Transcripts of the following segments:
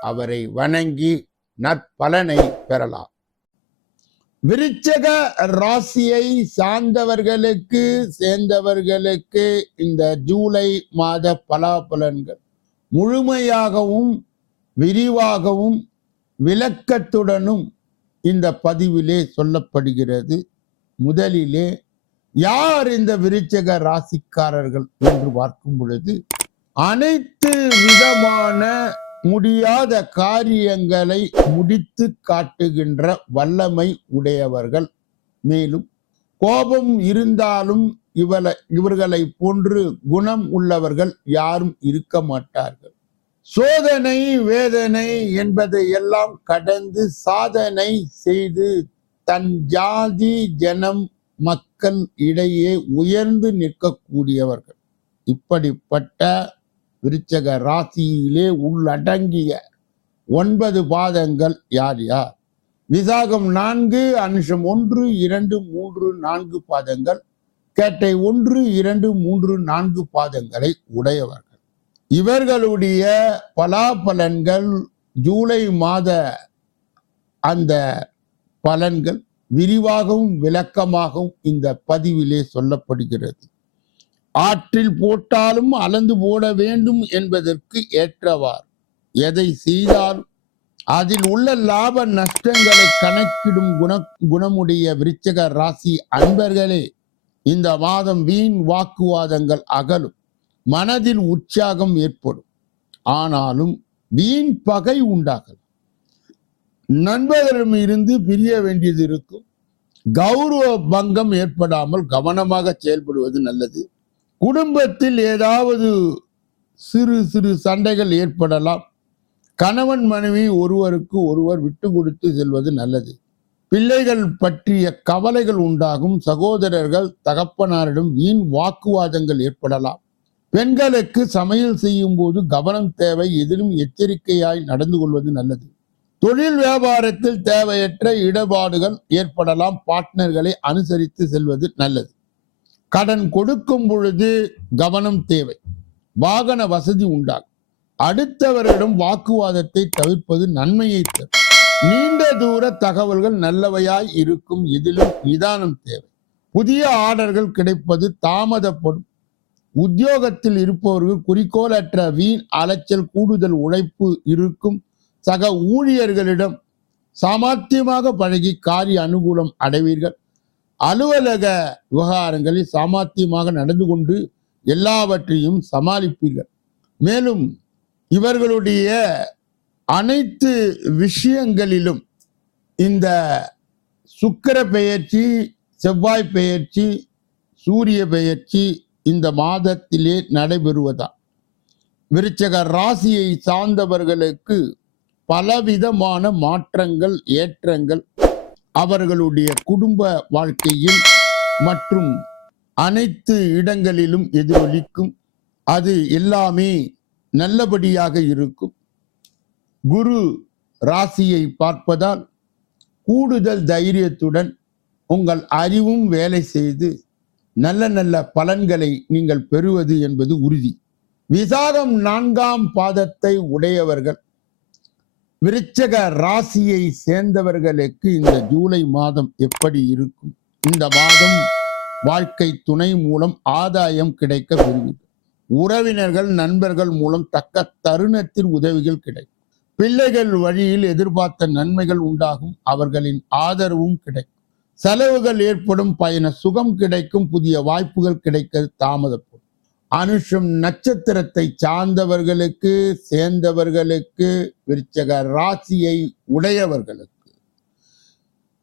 அவரை வணங்கி நற்பலனை பெறலாம். விருச்சக ராசியை சார்ந்தவர்களுக்கு சேர்ந்தவர்களுக்கு இந்த ஜூலை மாத பலாபலன்கள் முழுமையாகவும் விரிவாகவும் விளக்கத்துடனும் இந்த பதிவிலே சொல்லப்படுகிறது. முதலிலே யார் இந்த விருச்சக ராசிக்காரர்கள் என்று பார்க்கும் பொழுது அனைத்து விதமான முடியாத காரியங்களை முடித்து காட்டுகின்ற வல்லமை உடையவர்கள். மேலும் கோபம் இருந்தாலும் இவளை இவர்களை போன்று குணம் உள்ளவர்கள் யாரும் இருக்க மாட்டார்கள். சோதனை வேதனை என்பதை எல்லாம் கடந்து சாதனை செய்து தன் ஜாதி ஜனம் மக்கள் இடையே உயர்ந்து நிற்கக்கூடியவர்கள். இப்படிப்பட்ட விருச்சக ராசியிலே உள்ளடங்கிய ஒன்பது பாதங்கள் யார் யார்? விசாகம் நான்கு அனுஷம் ஒன்று இரண்டு மூன்று நான்கு பாதங்கள். கேட்டை ஒன்று இரண்டு மூன்று நான்கு பாதங்களை உடையவர்கள். இவர்களுடைய பலாபலன்கள் ஜூலை மாத அந்த பலன்கள் விரிவாகவும் விளக்கமாகவும் இந்த பதிவிலே சொல்லப்படுகிறது. ஆற்றில் போட்டாலும் அளந்து போட வேண்டும் என்பதற்கு ஏற்றவார். எதை செய்தால் அதில் உள்ள லாப நஷ்டங்களை கணக்கிடும் குண குணமுடைய விருச்சக ராசி அன்பர்களே இந்த மாதம் வீண் வாக்குவாதங்கள் அகலும். மனதில் உற்சாகம் ஏற்படும். ஆனாலும் வீண் பகை உண்டாகலாம். நண்பர்களிடம் இருந்து பிரிய வேண்டியது இருக்கும். கௌரவ பங்கம் ஏற்படாமல் கவனமாக செயல்படுவது நல்லது. குடும்பத்தில் ஏதாவது சிறு சிறு சண்டைகள் ஏற்படலாம். கணவன் மனைவி ஒருவருக்கு ஒருவர் விட்டு கொடுத்து செல்வது நல்லது. பிள்ளைகள் பற்றிய கவலைகள் உண்டாகும். சகோதரர்கள் தகப்பனாரிடம் வீண் வாக்குவாதங்கள் ஏற்படலாம். பெண்களுக்கு சமையல் செய்யும் போது கவனம் தேவை. எதிலும் எச்சரிக்கையாய் நடந்து கொள்வது நல்லது. தொழில் வியாபாரத்தில் தேவையற்ற இடபாடுகள் ஏற்படலாம். பார்ட்னர்களை அனுசரித்து செல்வது நல்லது. கடன் கொடுக்கும் பொழுது கவனம் தேவை. வாகன வசதி உண்டாகும். அடுத்தவரிடம் வாக்குவாதத்தை தவிர்ப்பது நன்மையை தரும். நீண்ட தூர தகவல்கள் நல்லவையாய் இருக்கும். இதிலும் நிதானம் தேவை. புதிய ஆர்டர்கள் கிடைப்பது தாமதப்படும். உத்தியோகத்தில் இருப்பவர்கள் குறிக்கோளற்ற வீண் அலைச்சல் கூடுதல் உழைப்பு இருக்கும். சக ஊழியர்களிடம் சாமர்த்தியமாக பழகி காரிய அனுகூலம் அடைவீர்கள். அலுவலக விவகாரங்களில் சாமர்த்தியமாக நடந்து கொண்டு எல்லாவற்றையும் சமாளிப்பீர்கள். மேலும் இவர்களுடைய அனைத்து விஷயங்களிலும் இந்த சுக்கிர பெயர்ச்சி செவ்வாய் பெயர்ச்சி சூரிய பெயர்ச்சி இந்த மாதத்திலே நடைபெறுவதா விருச்சக ராசியை சார்ந்தவர்களுக்கு பலவிதமான மாற்றங்கள் ஏற்றங்கள் அவர்களுடைய குடும்ப வாழ்க்கையில் மற்றும் அனைத்து இடங்களிலும் எதிரொலிக்கும். அது எல்லாமே நல்லபடியாக இருக்கும். குரு ராசியை பார்ப்பதால் கூடுதல் தைரியத்துடன் உங்கள் அறிவும் வேலை செய்து நல்ல நல்ல பலன்களை நீங்கள் பெறுவது என்பது உறுதி. விசாகம் நான்காம் பாதத்தை உடையவர்கள் விருச்சக ராசியை சேர்ந்தவர்களுக்கு இந்த ஜூலை மாதம் எப்படி இருக்கும்? இந்த மாதம் வாழ்க்கை துணை மூலம் ஆதாயம் கிடைக்க பெறுவீர்கள் உறவினர்கள் நண்பர்கள் மூலம் தக்க தருணத்தில் உதவிகள் கிடைக்கும். பிள்ளைகள் வழியில் எதிர்பார்த்த நன்மைகள் உண்டாகும். அவர்களின் ஆதரவும் கிடைக்கும். செலவுகள் ஏற்படும். பயண சுகம் கிடைக்கும். புதிய வாய்ப்புகள் கிடைக்க தாமதம். அனுஷம் நட்சத்திரத்தை சார்ந்தவர்களுக்கு சேர்ந்தவர்களுக்கு விருச்சக ராசியை உடையவர்களுக்கு.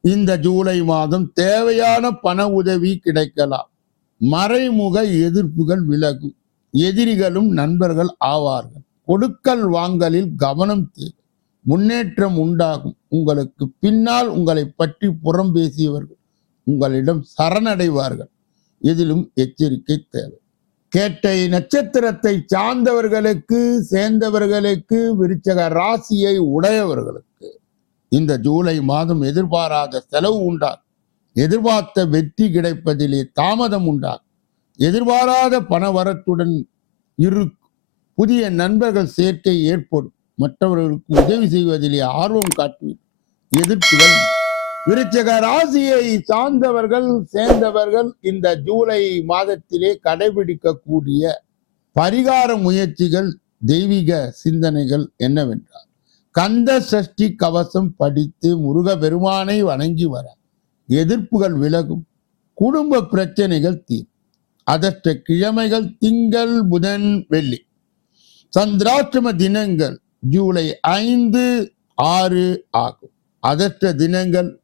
இந்த ஜூலை மாதம் தேவையான பண உதவி கிடைக்கலாம். மறைமுக எதிர்ப்புகள் விலகும். எதிரிகளும் நண்பர்கள் ஆவார்கள். கொடுக்கல் வாங்கலில் கவனம் தேவை. முன்னேற்றம் உண்டாகும். உங்களுக்கு பின்னால் உங்களை பற்றி புறம் பேசியவர்கள் உங்களிடம் சரணடைவார்கள். இதிலும் எச்சரிக்கை தேவை. கேட்டை நட்சத்திரத்தை சார்ந்தவர்களுக்கு சேர்ந்தவர்களுக்கு விருச்சக ராசியை உடையவர்களுக்கு இந்த ஜூலை மாதம் எதிர்பாராத செலவு உண்டாகும் எதிர்பார்த்த வெற்றி கிடைப்பதிலே தாமதம் உண்டாகும் எதிர்பாராத பணவரத்துடன் இருக்கும் புதிய நண்பர்கள் சேர்க்கை ஏற்படும். மற்றவர்களுக்கு உதவி செய்வதிலே ஆர்வம் காட்டுவேன் எதிர்ப்புகள் விருச்சக ராசியை சார்ந்தவர்கள் சேர்ந்தவர்கள் இந்த ஜூலை மாதத்திலே கடைபிடிக்கக்கூடிய பரிகார முயற்சிகள் தெய்வீக சிந்தனைகள் என்னவென்றால் கந்த சஷ்டி கவசம் படித்து முருக பெருமானை வணங்கி வர எதிர்ப்புகள் விலகும் குடும்ப பிரச்சனைகள் தீர் அதற்ற கிழமைகள் திங்கள் புதன் வெள்ளி. சந்திராஷ்டம தினங்கள் ஜூலை ஐந்து ஆறு ஆகும். அதற்ற தினங்கள்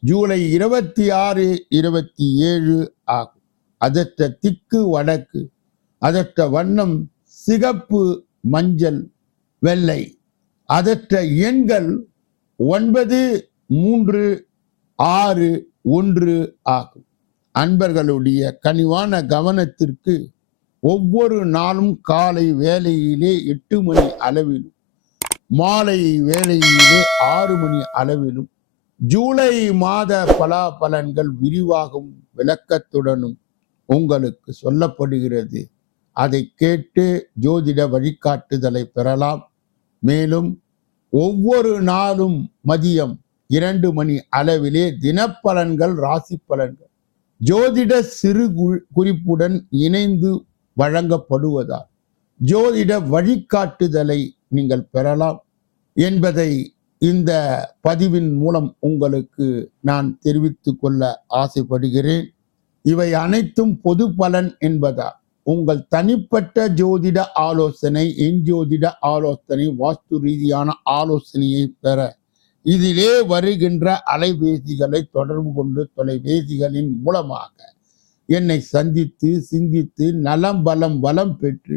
ஜூலை இருபத்தி ஆறு இருபத்தி ஏழு ஆகும். அதற்ற திக்கு வடக்கு அதற்ற வண்ணம் சிகப்பு மஞ்சள் வெள்ளை. அதற்ற எண்கள் ஒன்பது மூன்று ஆறு ஒன்று ஆகும். அன்பர்களுடைய கனிவான கவனத்திற்கு ஒவ்வொரு நாளும் காலை வேலையிலே எட்டு மணி அளவிலும் மாலை வேலையிலே ஆறு மணி அளவிலும் ஜூலை மாத பலாபலன்கள் விரிவாகும் விளக்கத்துடனும் உங்களுக்கு சொல்லப்படுகிறது. அதை கேட்டு ஜோதிட வழிகாட்டுதலை பெறலாம். மேலும் ஒவ்வொரு நாளும் மதியம் இரண்டு மணி அளவிலே தினப்பலன்கள் ராசி பலன்கள் ஜோதிட சிறு கு- குறிப்புடன் இணைந்து வழங்கப்படுவதால் ஜோதிட வழிகாட்டுதலை நீங்கள் பெறலாம் என்பதை இந்த பதிவின் மூலம் உங்களுக்கு நான் தெரிவித்து கொள்ள ஆசைப்படுகிறேன். இவை அனைத்தும் பொது பலன் என்பதால் உங்கள் தனிப்பட்ட ஜோதிட ஆலோசனை என் ஜோதிட ஆலோசனை வாஸ்து ரீதியான ஆலோசனையை பெற இதிலே வருகின்ற அலைபேசிகளை தொடர்பு கொண்டு தொலைபேசிகளின் மூலமாக என்னை சந்தித்து சிந்தித்து நலம் பலம் வளம் பெற்று